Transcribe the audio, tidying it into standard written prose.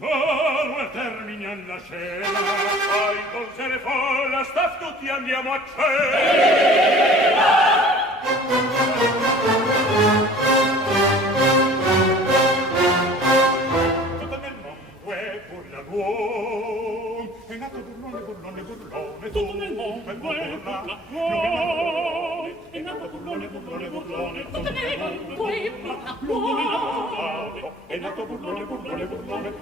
caro e terminian la scena. Poi con se ne folla staff tutti andiamo a cena. Tutto nel mondo è burlagone, è nato burlone, burlone, burlone. Tutto nel mondo è burlagone, è nato burlone, burlone, burlone. Tutto nel mondo è burlagone, è nato burlone, burlone, burlone.